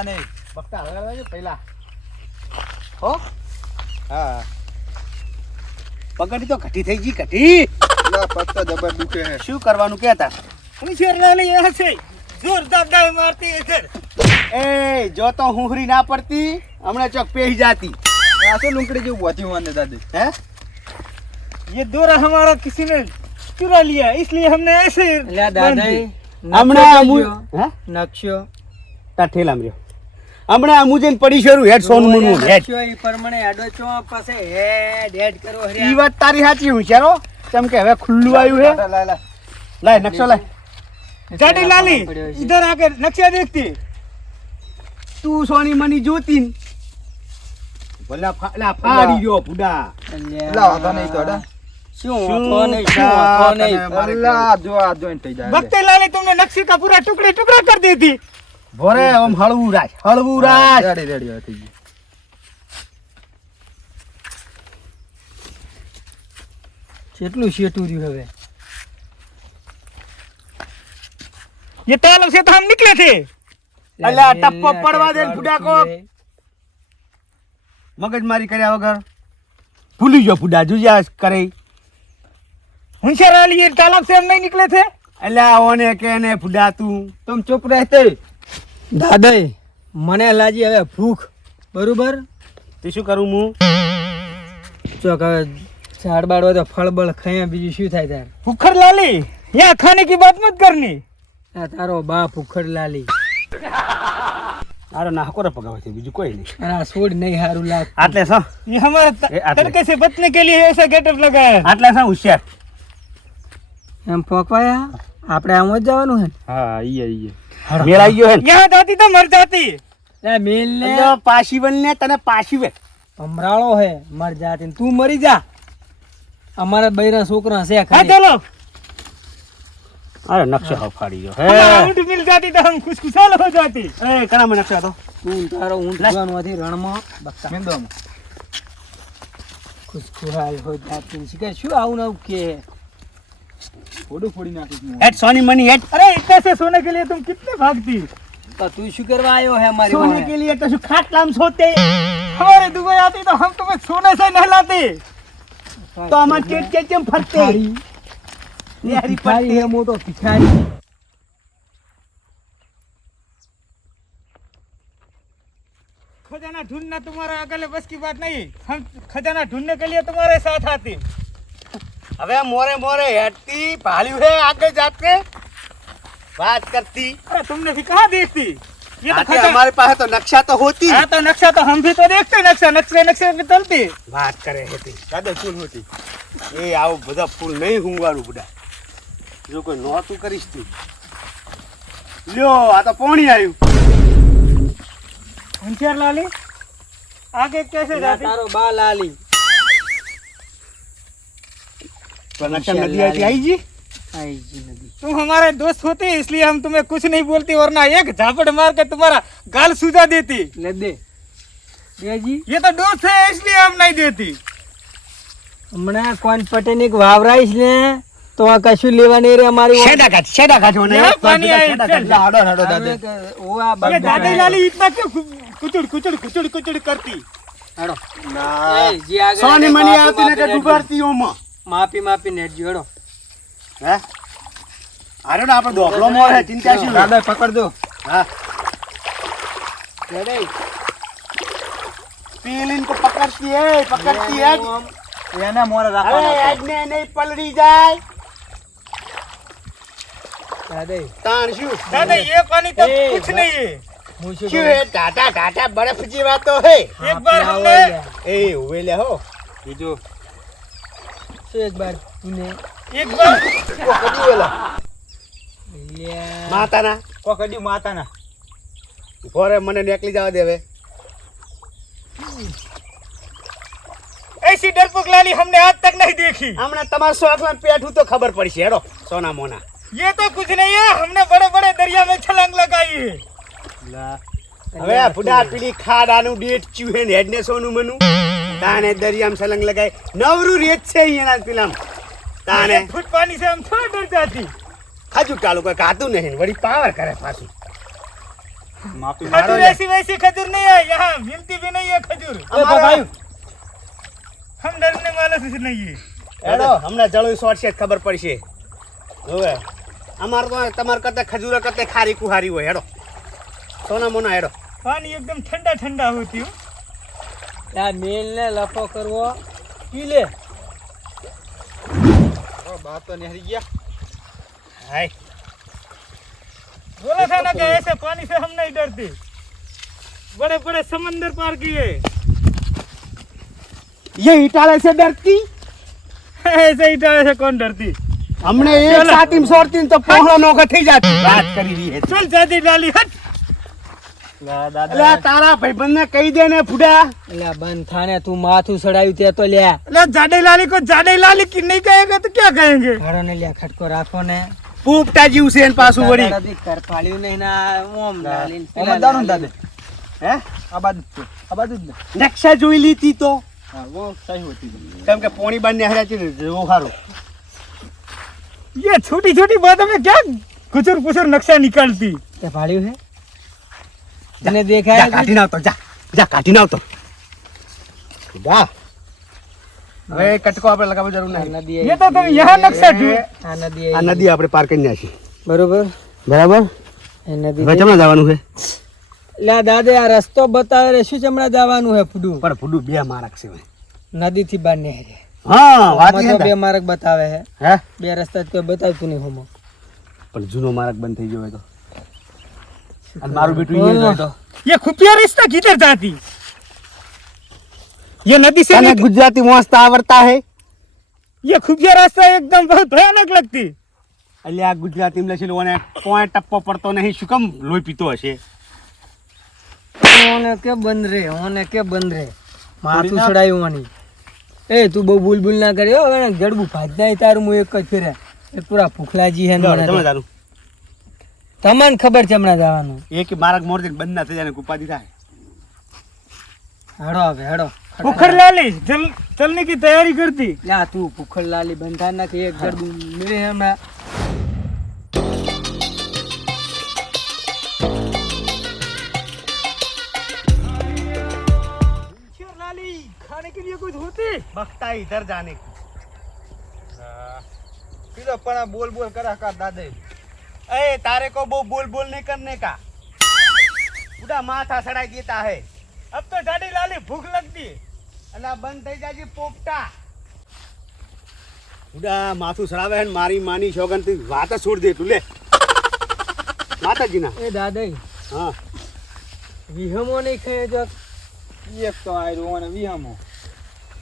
બગાડતા નહીં બકતા હલાવે છે પહેલા હો હા પગડી તો ઘટી થઈ ગઈ ઘટી લા, પગ તો જબર દુખે હે શું કરવાનું કહેતા હોશિયારલાલી यहाँ से जोरदार डाल मारती है इधर એ જો તો હુંહરી ના પડતી હમણાં ચોક પેહી જાતી આ શું લુંકડી જેવું બોધી મને દાદી હે ये दौरा हमारा किसी ने चुरा लिया इसलिए हमने ऐसे बांध दी। હમણાં અમુ હે હમણાં આમુ જઈને પડી શરૂ હેડ સોન મુનું હેડ. ઈ પરમણે હેડો ચો પાસે હેડ હેડ કરો હરે ઈ વાત તારી સાચી હોશિયારો કેમ કે હવે ખુલ્લું આવ્યું હે. લાય નકશો લાય. ગાડી લાલી ઇધર આકે નકશા દેખતી. તું સોની મની જોતી ભલા ફાડી ગયો ફુડા લાવ તો નહીં તો તમને નકશી કા પૂરા ટુકડે ટુકડા કરી દીધી. જોઈને થઈ જાય भक्ति लाली तुमने नक्शे का पूरा टुकड़े टुकड़ा कर दी थी ભોરે આમ હળવું રાજ હળવું રાજ રેડી રેડી હવે થઈ ગયું કેટલું શેઠું રહ્યું હવે ये तालब से तो हम निकले थे અલ્યા ટપ્પો પડવા દે ને ફુડાકો મગજમારી કર્યા વગર ભૂલી ગયો ફુડા જુજ્યા કરે होशियार वाली ये तालाब से हम नहीं निकले थे અલ્યા ઓને કે ને ફુડા તું तुम चुप रहते દાદાઈ મને લાજી હવે ભૂખ. બરોબર? તે શું કરું હું? ચોક હવે ઝાડ બાડ હોય તો ફળ બળ ખાયા બીજું શું થાય ત્યારે ભૂખર લાલી યા ખાને કી બાત મત કરની? તારો બા ભૂખર લાલી. તારો નાહકો રે પગાવે છે બીજું કોઈ નહીં. અને આ છોડ નહીં હારું લાગ. આટલે સા. એ હમારા તડકે સે બચને કે લીએ એસા ગેટઅપ લગાયા આટલે સા હોશિયાર. એમ પોકવાયા આપણે આમ જ જવાનું હે હા ઈએ ઈએ મેળાઈ ગયો હે યાદ આતી તો મર જાતી. લે મેલ ને પાછી બન ને તને પાછી વે ભમરાળો હે મર જાતી તું મરી જા. અમારા બૈરા છોકરા છે હા ચાલો. અરે નકશો હા ફાડી ગયો. હે. ઊંટ મિલ જાતી તો હમ ખુશખુશાલ હો જાતી. એ કરા મને નકશો તો તું તારો ઊંટ જવાનો હતી રણમાં બક્તા મેંદો ખુશખુશાલ હો જાતી શિકાર શું આવું નવું કે? ફોડું ફોડી નાખીશ હેડ સોની મની હેડ. અરે कैसे सोने के लिए तुम कितने भागती? तो तू शुक्र आयो है हमारे सोने के लिए तो कशु खाट लाम सोते। हमारे दुबई आती तो हम तुम्हें सोने से नहलाते। तो अच्छा, हमारे अच्छा। चेट चेट चम फटते न्यारी पट्टी है मोटो पिछाड़ी खजाना ढूंढना तुम्हारा अगले बस की बात नहीं। हम खजाना ढूँढने के लिए तुम्हारे साथ आते। अबे मोरे मोरे हटती पाली है आगे जाते વાત કરતી अरे तुमने भी कहा देखती ये तो આતે खजाना हमारे पास तो नक्शा तो होती हाँ तो नक्शा तो हम भी तो देखते नक्शा नक्शे नक्शे पे चलती વાત કરે હતી દાદા ફૂલ હોતી એ આવું બધા ફૂલ નહીં હુંગવાનું બુડા જો કોઈ નહોતું કરીશ તું લ્યો આ તો પોણી આવ્યું होशियार लाली आगे कैसे ના जाती તારો બા લાલી તો નકશા નદી આથી આવી જી આઈ જી નદી तुम हमारे दोस्त होते इसलिए हम तुम्हें कुछ नहीं बोलती वरना एक झापड़ मार के तुम्हारा गाल सुझा देती લે દે દેજી ये तो दोस्त है इसलिए हम नहीं देती હમણાં કોણ પટેલ એક વાવરાઈશ ને તો આ કશું લેવા નહીં રે અમારી વાંહે. શેડા કાઢ શેડા કાઢો ને यहाँ पानी आए શેડા चल। કાઢ. હાડો હાડો હવે દાદા કે ઓ આ अरे બધા दादी लाली इतना क्यों कु- कुचड़ कुचड़ कुचड़ कुचड़ करती હેડો. ના એ, જે આગળ સોની એને મની માપી આવતી ને કે માપી ડુબાડતી ઓમાં માપી માપી નેટજો હેડો હે? અરે ને આપણે ડોકલો મોર હે ચિંતા શું? દાદા પકડ દો હા. રેડે. પીલીન કો પકડતી હે પકડતી હે એને મોર રાખો અરે આજને નહીં પલડી જાય. દાદા તાણ શું? દાદા એ પાણી તો કુછ નહીં શું એ ટાટા ટાટા બરફ જેવા તો હે? એક બાર હમને એ ઉવે લે. હો. બીજો? શું એક બાર? તું एक बार કદી વેલા લ્યા. માતાના પકડ્યું માતાના ઘરે મને નીકળી જવા દે હવે ऐसी डरपोक लाली हमने आज तक नहीं देखी હમણાં તમારા શોખમાં પેઠું તો ખબર પડશે હેડો સોના મોના ये तो कुछ नहीं है हमने बड़े बड़े दरिया में छलांग लगाई है હવે આ બુડા પીલી ખાડાનું ડેટ ચ્યું હે ને હેડને સોનું મનું તાને દરિયામાં સલંગ લગાય નવરું રેત છે અહીંયાના પેલામ તાને ફૂટવાની છે આમ થોડા ડરતાથી ખાજુ કાળું કોઈ ખાતું નહીં વળી પાવર કરે પાછી. માફી મારો એસી વૈસી ખજૂર નહીં હે યહાં મિલતી ભી નહીં હે ખજૂર. અરે ભાઈ હમ ડરને વાલે છે નહીં એડો હમણાં જળવી શોર્ટ છે ખબર પડશે. હવે અમાર તો તમાર કરતા ખજૂર કરતા ખારી કુહારી હોય હેડો. સોના મોના હેડો. પાણી એકદમ ઠંડા ઠંડા હોતી આ મેલ ને લફો કરવો પી લે. बात तो नहीं गया હાય बोला था ना कि ऐसे पानी से हम नहीं डरते। बड़े बड़े समंदर पार किए। ये इटाले से डरती? ऐसे इटाले से कौन डरती? हमने एक साथ हाँ। में सोड़ती तो पोहरा नौका थी जाती। बात करी रही है। चल जाती डाली हट। એટલે આ તારા ભાઈબંધને કહી દે ને ફુડા એટલે આ બંધ થાને તું માથું સડાયું તે તો લ્યા अरे जाडे लाली को जाडे लाली की नहीं कहेंगे तो क्या कहेंगे ભાડો ને લ્યા ખટકો રાખો ને પૂપટા જીવ છે એને પાછું વળી દાદાજી કરપાળ્યું નહીં ના ઓમ ડાલીને પેલા ઓમ દારૂ દાદે હે આ બાજુ જ છે. આ બાજુ જ ને નકશા જોઈ લીધી તો હા વો સહી હોતી है। કેમ કે પોણી બાર ને હરાતી ને જોવું સારું ये छोटी छोटी बातों में क्या कुचुर पुचुर नक्शा निकालती તે ભાડ્યું હે આ રસ્તો બતાવે રે શું ચમણા જવાનું છે ફુડું? પણ ફુડું બે માર્ગ છે નદી થી બાર ને? બે માર્ક બતાવે હે? બે રસ્તા તો બતાવતું નહીં હોમો. પણ જૂનો માર્ગ બંધ થઈ ગયો હોય તો. અને મારું બેટું અહીંયા જ હોય તો ये खुफिया रिश्ता किधर जाती ये नदी से તને निक- ગુજરાતી મસ્ત આવડતા હે ये खुफिया रास्ता एकदम बहुत भयानक लगती એટલે આ ગુજરાતી લખેલું અને પોઈન્ટ ટપ્પો પડતો નહીં શું કેમ લોહી પીતો હશે ઓને કે બંધ રે ઓને કે બંધ રે માથું ચડાયું આની એ તું બહુ ભૂલ ભૂલ ના કરી હો હવે જડબું ભાજ નાય તારું હું એક જ ફેરે એ પૂરા ભૂખલાજી હે ને મને તો. તમે જાણું તમને ખબર છે હમણાં જવાનું એક માર્ગ મોર દઈને બંધ ના થઈ જાય ને ઉપાધિ થાય હેડો હવે હેડો पुखर लाली चल चलने की तैयारी करती લા તું ભૂખલ લાલી બંધા નાખી એક જડબું મેરે હમણાં लाली खाने के लिए कुछ होती બખતા ઇધર જાને કીધો પણ આ બોલ બોલ કરા કા દાદે ए तारे को वो बोल बोल नहीं करने का पूरा माथा सड़ाई देता है अब तो जाडी लाली भूख लगती અલા બંધ થઈ જાજી પોપટા પૂરા માથું સડાવે છે ને મારી માની શોગન થી વાત જ છોડ દે તું લે માતાજીના એ દાદા હા વિહમો નહીં ખાય જો એક તો આયરો અને વિહામો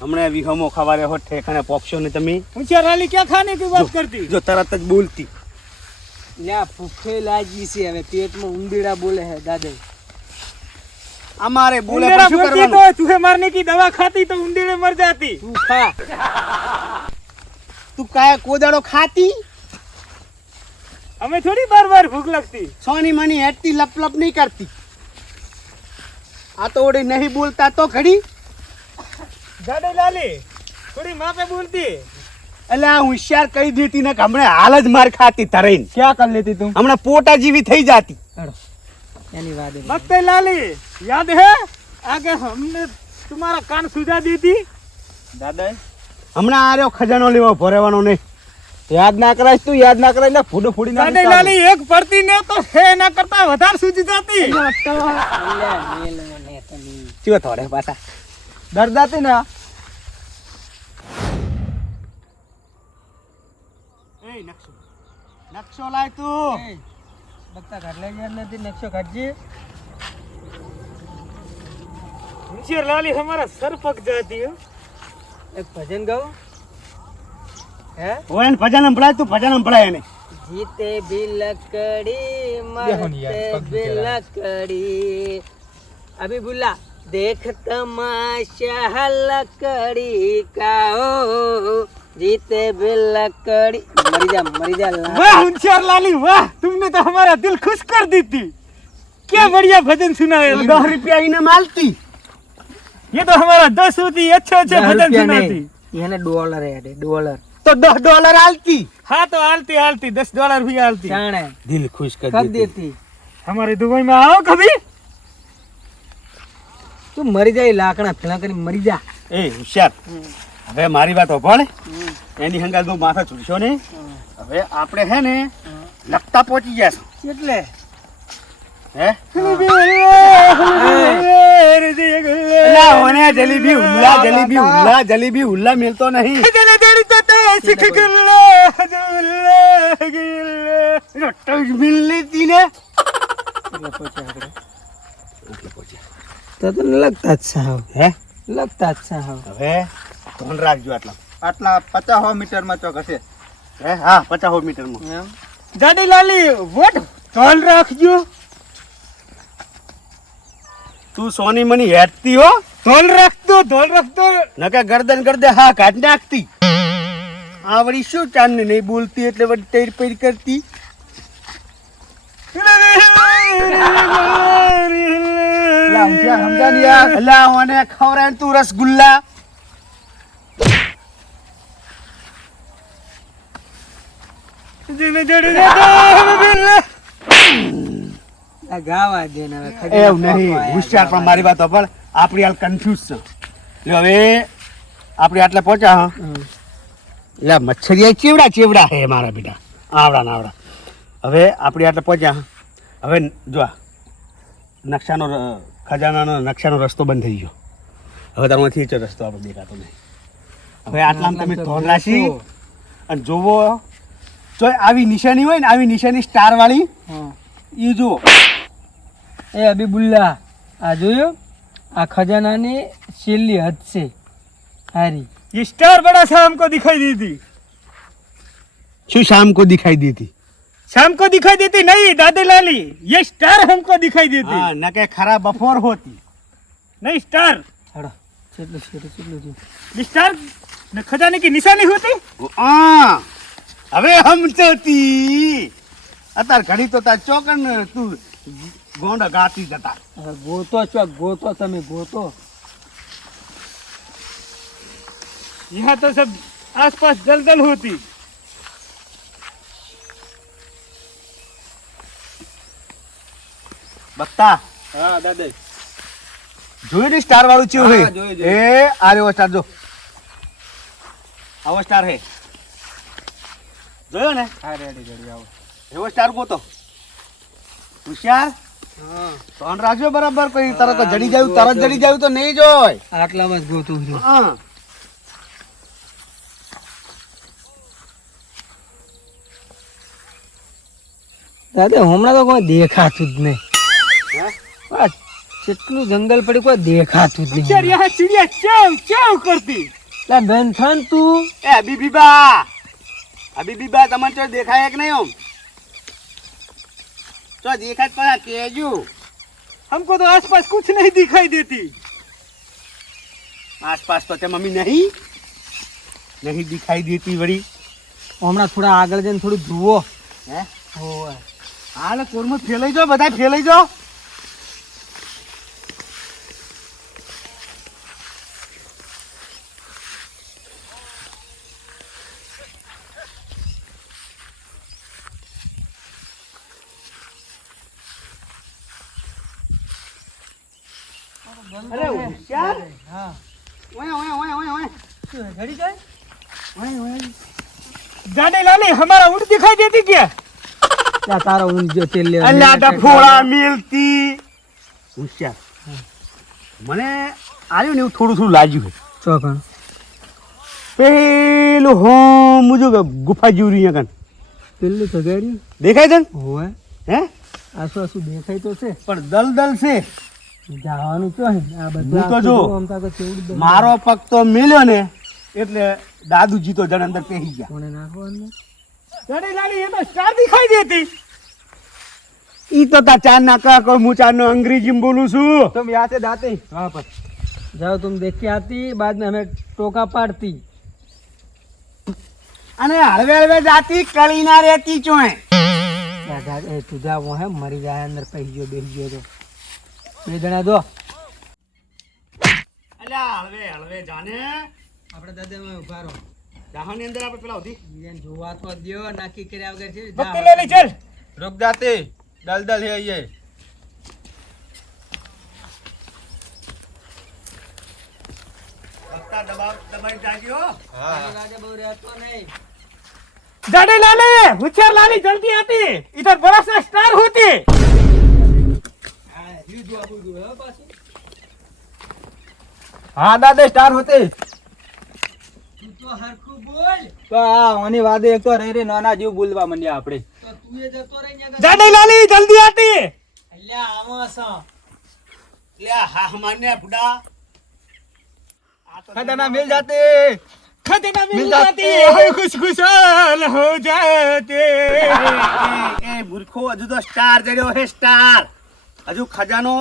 હમણાં વિહમો ખવારે હો ઠેકાણે પોપશો ને તમે ऊंचा लाली क्या खाने की बात करती જો તરત જ બોલતી લ્યા ભૂખે લાગી છે હવે પેટમાં ઉંદીડા બોલે હે દાદા. અમારે બોલે શું કરવાનું? તો ચૂહે મારને કી દવા ખાતી તો ઉંદીડે મર જાતી. તું ખા. તું કાય કોદાડો ખાતી? અમે થોડી બાર બાર ભૂખ લાગતી. સોની મની હેટતી લપ લપ નહીં કરતી. આ તો ઓડી નહીં બોલતા તો ખડી જાડે લાલી થોડી માપે બોલતી. એટલે આ હોશિયાર કહી દીધી ને કે હમણે હાલ જ માર ખાતી તરેન ક્યાં કર લેતી તું? હમણાં પોટા જેવી થઈ જાતી. એની વાત મત લાલી યાદ હે? આગે હમને તમારા કાન સુજા દીધી? દાદા હમણાં આ રહ્યો ખજાનો લેવા ભરેવાનો નહીં. યાદ ના કરાય તું યાદ ના કરાય ને ફૂડો ફૂડી ના દાદા લાલી એક પડતી ને તો હે એના કરતા વધારે સુજી જતી. ચિયો થોડે પાછા. દર્દાતી ના નહીં નકશો. નકશો લાય તું. બધા ઘર લઈ ગયા નથી નકશો કાઢજે. જે લાલી હમારા સર પક જાતી હો. એક ભજન ગાઓ. હે? ઓય ભજન સંભળાય તું ભજન સંભળાય ને જીતે બિલકડી મરતે બિલકડી. અભી બુલા દેખ તમાશા લકડી કાઓ. जीते बिलकड़ी मरी जा मरी जा वाह हुनशियार लाली वाह तुमने तो हमारा दिल खुश कर दी थी क्या बढ़िया भजन सुनाया दो रुपया इन्हें मालती ये तो हमारा दस होती अच्छे अच्छे भजन सुनाती ये ना डॉलर है डॉलर तो दस डॉलर आलती हाँ तो आलती आलती दस डॉलर भी आलती दिल खुश कर, कर देती हमारे दुबई में आओ कभी तू मरी जा लाकड़ा फिला करी मरी जा ए होशियार હવે મારી વાત હોભળ. એની હંગાત બહુ માથા છૂટશો ને હવે આપણે હે ને લગતા પહોંચી ગયા છે. એટલે? હે? જલેબી હુલ્લા જલેબી હુલ્લા જલેબી હુલ્લા મિલતો નહીં. તો લગતા જ સાવ. હે? લગતા જ સાવ. હવે ધોન રાખજો આટલા. આટલા પચાસો મીટરમાં ચોક હશે. હે? હા પચાસો મીટરમાં. દાદી લાલી વોટ? ધોન રાખજો. તું સોની મની હેડતી હો? ધોલ રાખતો ધોલ રાખતો નકે ગરદન ગરદે હા કાઢ નાખતી. આ વળી શું ચાંદ નહીં બોલતી એટલે વળી તૈર પૈર કરતી? ખવરાય તું રસગુલ્લા. જેને જડે જડે આ ગાવા દે ને હવે એવું નહીં હોશિયાર પણ મારી વાત પણ આપણી હાલ કન્ફ્યુઝ છે. એટલે હવે આપણે આટલે પહોંચ્યા હા. એટલે મચ્છરિયા ચેવડા ચેવડા હે મારા બેટા. આવડા ને આવડા. હવે આપણે આટલે પહોંચ્યા હા. હવે જો નકશાનો ખજાનાનો નકશાનો રસ્તો બંધ થઈ ગયો. હવે તારમાંથી જ રસ્તો આપણે દેખાતો નહીં. હવે આટલામાં તમે ધોન રાખી અને જોવો જો આવી નિશાની હોય ને આવી નિશાની સ્ટાર વાળી હા. એ જુઓ એ અબીબુલ્લા આ જોયું આ ખજાનાની છેલ્લી હદ છે હારી ये स्टार बड़ा सा हमको दिखाई दी थी શું શામ કો દિખાઈ દી હતી शाम को दिखाई देती नहीं दादी लाली ये स्टार हमको दिखाई देती હા ન કે ખરા બફોર હોતી नहीं स्टार હાડો કેટલું છે કેટલું છે ये स्टार न खजाने की निशानी होती આ હવે સમજતી અત્યારે ઘડી તો તાર ચોકન તું ગોંડા ગાતી જતા હવે ગોતો છો ગોતો તમે ગોતો यहाँ तो सब आसपास दलदल होती બત્તા હા દાદા જોયું ને સ્ટાર વાળું ચેવું હા, હે જોયું, જોયું. એ આ રહ્યો સ્ટાર જો આવો સ્ટાર હે જોયો ને? હા રેડી રેડી આવો. એવો સ્ટાર ગોતો. હોશિયાર સોન રાખજો બરાબર કોઈ તરત જડી જાય તરત જડી જાય તો નહીં જોય. આટલામાં જ ગોતું હા. દાદા હમણાં તો કોઈ દેખાતું જ નહીં. કેટલું જંગલ પડ્યું કોઈ દેખાતું જ નહીં ચિડિયા ચેવ ચેવ કરતી? બેન તું. એ બીબી બા અબીબીબા અબીબીબા તમને તો દેખાય કે નહીં ઓમ તો દેખાય પડા કેજો हमको तो आसपास कुछ नहीं दिखाई देती આસપાસ તો તે મમ્મી નહીં નહીં દિખાઈ દેતી વળી હમણાં થોડા આગળ જઈને થોડું જુઓ હે હોવે. હાલ કોરમાં ફેલાઈ જાઓ બધા ફેલાઈ જાઓ અરે હોશિયાર હા. ઓય ઓય ઓય ઓય ઘડી જાય? ઓય ઓય જાડે લાલી હમારા ઊંટ દેખાઈ દેતી કે? ત્યાં તારો ઊંટ જો તેલ લે અલ્યા ડફોળા મિલતી. હોશિયાર મને આવ્યું ને એવું થોડું થોડું લાજ્યું ચો કણ પેલું હોમ મુજબ ગુફા જેવું રહ્યું કાન પેલું સગાડ્યું દેખાય છે ને? હોય હે? આસુ આસુ દેખાય તો છે? પણ દલદલ છે. જવાનું તો આ બધું તો જો મારો પગ તો મિલ્યો ને એટલે દાદુજી તો જણ અંદર પહેરી ગયા. કોને નાખો અંદર જડે લાડી એમાં સ્ટાર દેખાઈ દેતી ઈ તો તા ચાર ના કા કો હું ચાર નો અંગ્રેજી માં બોલું છું. તમે આતે દાતે? હા પર જાઓ તુમ દેખી આતી બાદ ને અમે ટોકા પાડતી. અને હળવે હળવે જાતી કળી ના રહેતી ચોય. તું જાવો હે મરી જાય અંદર પહેરી ગયો બેસી ગયો તો. બે દો અલ્યા હળવે જાને. આપણે દાદા ઊભા રહો. દાહાની અંદર આપણે પેલા હતી જોવા તો દયો નાકી કર્યા વગર છે. ભક્તિ લઈ ચાલ. રોક જાતે. દલ હે આઈએ. દબાવ દબાઈ જાજો હા. રાજા બહુ રહેતો નહીં. જાડે લાલે હોશિયાર લાલી જલ્દી આતી ઇધર બરસ સ્ટાર હોતી. હા દાદા સ્ટાર હોતે. ઓની વાદે એક તો રે રે નાના જીવ બોલવા માંડ્યા આપણે. જાડી લાલી જલ્દી આટી અલ્યા આવો છો. લ્યા હા માન્યા બુડા ખજાના મિલ જાતે. ખજાના મિલ જાતે. હે ખુશ ખુશાલ હો જાતે. એ મૂર્ખો હજુ તો સ્ટાર જડ્યો હે સ્ટાર હજુ ખજાનો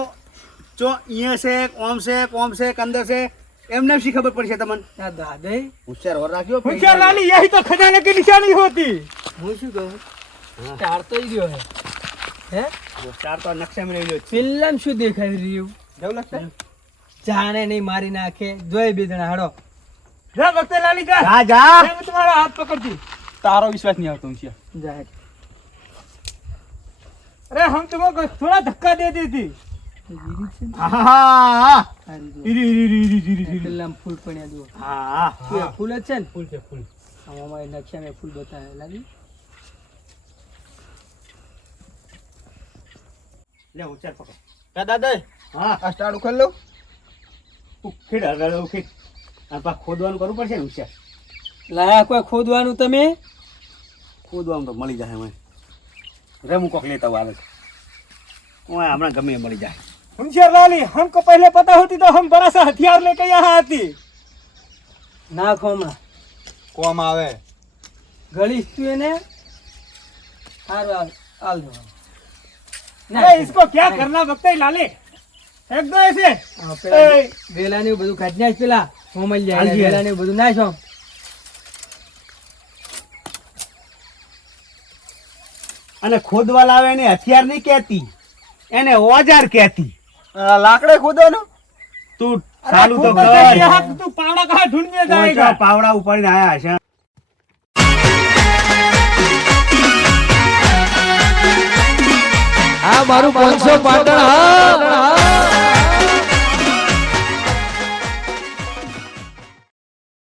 ચો અહીંયા છે કોમ છે કોમ છે કંદર છે એમને શી ખબર પડશે તમને? દાદા હોશિયાર ઓર રાખ્યો હોશિયાર લાલી યહી તો ખજાને કે નિશાની હોતી. હું શું કહું? ચાર તો ઈ ગયો હે. હે? સ્ટાર તો નકશામાં રહી ગયો ફિલ્મ શું દેખાઈ રહ્યું? જવું લાગશે? જાણે નહીં મારી નાખે. જોય બે જણા હાડો જા વખતે લાલી જા. જા જા. તમારો હાથ પકડતી. તારો વિશ્વાસ નહીં આવતો હું છે જાહેર અરે હમ તુમકો થોડા ધક્કા દે દેતી ફૂલ ફૂલ છે ઉચાર પકડ. દાદા. હા. આ સ્ટાર્ટ ઉખેડ લઉં. ઉખેડ આગળ ઉખેડ. ખોદવાનું કરવું પડશે ને ઉચાર લાયા કોઈ ખોદવાનું તમે? ખોદવાનું તો મળી જાય એમાં. મને રેમું કોક લેતા આવે છે ઓય હમણાં ગમે એ મળી જાય होशियार लाली हमको पहले पता होती तो हम बड़ा सा हथियार लेके यहाँ आती નાખો હમણાં કોમ આવે ગળીશ તું એને સારું હાલ હાલ દો अरे इसको क्या करना वक्त लाले फेंक दो ऐसे આ પેલા એ. વેલા ને એવું બધું કાઢી નાખ પેલા મોમલ જાય હાલજી, વેલા ને એવું બધું નાખ અને ખોદવા લાવે એને હથિયાર નહીં કહેતી. એને ઓજાર કહેતી. લાકડે ખોદવાનું? તું ચાલુ તો કર. તું પાવડા કા ઢૂંઢને જાયેગા પાવડા ઉપાડીને આયા છે. આ મારું 500 પાટણ હા.